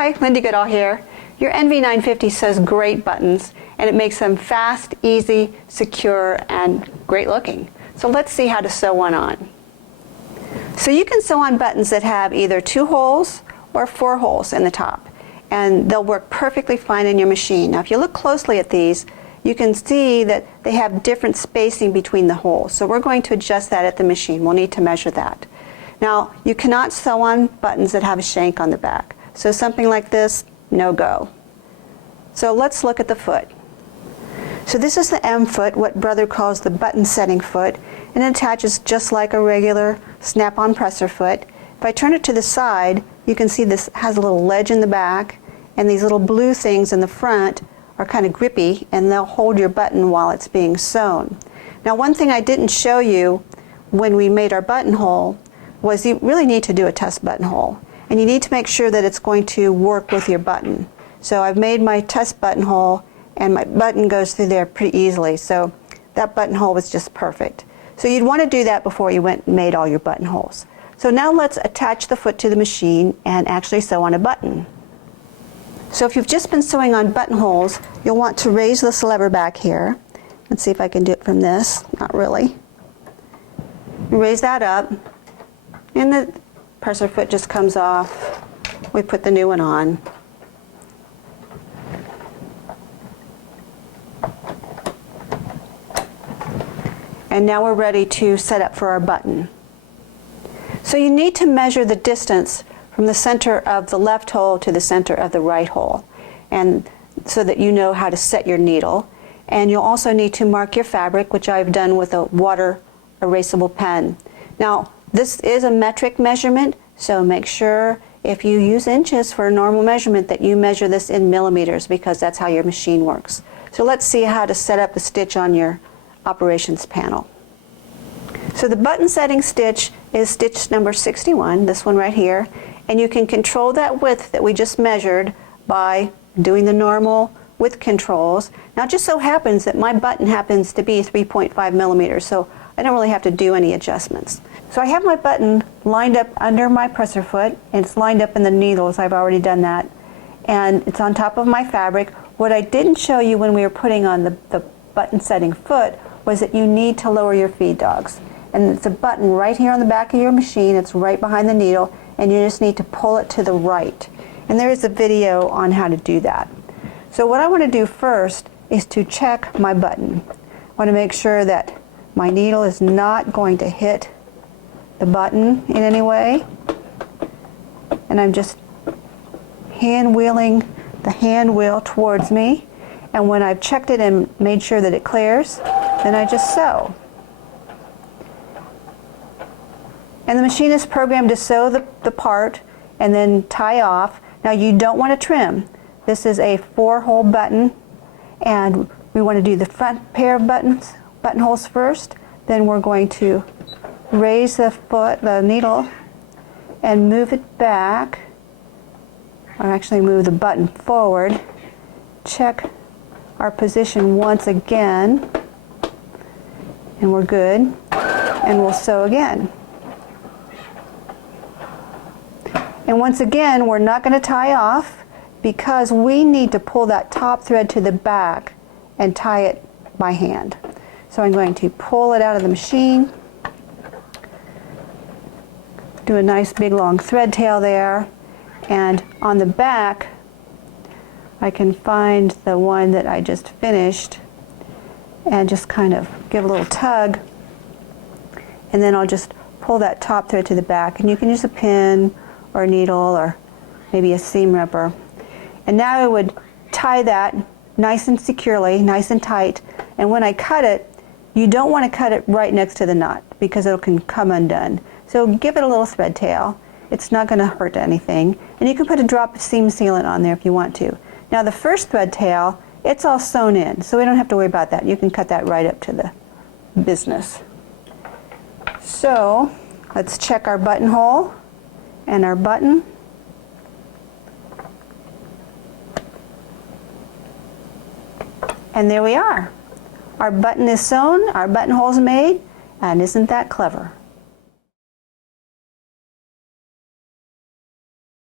Hi, Lindee Goodall here. Your NV950 sews great buttons, and it makes them fast, easy, secure, and great looking. So let's see how to sew one on. So you can sew on buttons that have either 2 holes or 4 holes in the top, and they'll work perfectly fine in your machine. Now if you look closely at these, you can see that they have different spacing between the holes. So we're going to adjust that at the machine. We'll need to measure that. Now you cannot sew on buttons that have a shank on the back. So something like this, no go. So let's look at the foot. So this is the M foot, what Brother calls the button setting foot, and it attaches just like a regular snap-on presser foot. If I turn it to the side, you can see this has a little ledge in the back, and these little blue things in the front are kind of grippy, and they'll hold your button while it's being sewn. Now one thing I didn't show you when we made our buttonhole was you really need to do a test buttonhole. And you need to make sure that it's going to work with your button. So I've made my test buttonhole, and my button goes through there pretty easily. So that buttonhole was just perfect. So you'd want to do that before you went and made all your buttonholes. So now let's attach the foot to the machine and actually sew on a button. So if you've just been sewing on buttonholes, you'll want to raise this lever back here. Let's see if I can do it from this. Not really. Raise that up, and the presser foot just comes off. We put the new one on. And now we're ready to set up for our button. So you need to measure the distance from the center of the left hole to the center of the right hole, and so that you know how to set your needle. And you'll also need to mark your fabric, which I've done with a water erasable pen. Now this is a metric measurement, so make sure if you use inches for a normal measurement that you measure this in millimeters, because that's how your machine works. So let's see how to set up a stitch on your operations panel. So the button setting stitch is stitch number 61, this one right here, and you can control that width that we just measured by doing the normal width controls. Now it just so happens that my button happens to be 3.5 millimeters, so I don't really have to do any adjustments. So I have my button lined up under my presser foot, and it's lined up in the needles. I've already done that. And it's on top of my fabric. What I didn't show you when we were putting on the button setting foot was that you need to lower your feed dogs. And it's a button right here on the back of your machine. It's right behind the needle, and you just need to pull it to the right. And there is a video on how to do that. So what I want to do first is to check my button. I want to make sure that my needle is not going to hit the button in any way, and I'm just hand wheeling the hand wheel towards me, and when I've checked it and made sure that it clears, then I just sew. And the machine is programmed to sew the part and then tie off. Now you don't want to trim. This is a 4-hole button, and we want to do the front pair of buttonholes first. Then we're going to raise the needle, and move it back, or actually move the button forward. Check our position once again, and we're good, and we'll sew again. And once again, we're not going to tie off, because we need to pull that top thread to the back and tie it by hand. So I'm going to pull it out of the machine, do a nice big long thread tail there, and on the back I can find the one that I just finished and just kind of give a little tug, and then I'll just pull that top thread to the back, and you can use a pin or a needle or maybe a seam ripper. And now I would tie that nice and securely, nice and tight, and when I cut it, you don't want to cut it right next to the knot because it can come undone. So give it a little thread tail. It's not going to hurt anything. And you can put a drop of seam sealant on there if you want to. Now the first thread tail, it's all sewn in, so we don't have to worry about that. You can cut that right up to the business. So let's check our buttonhole and our button. And there we are. Our button is sewn, our buttonhole's made, and isn't that clever?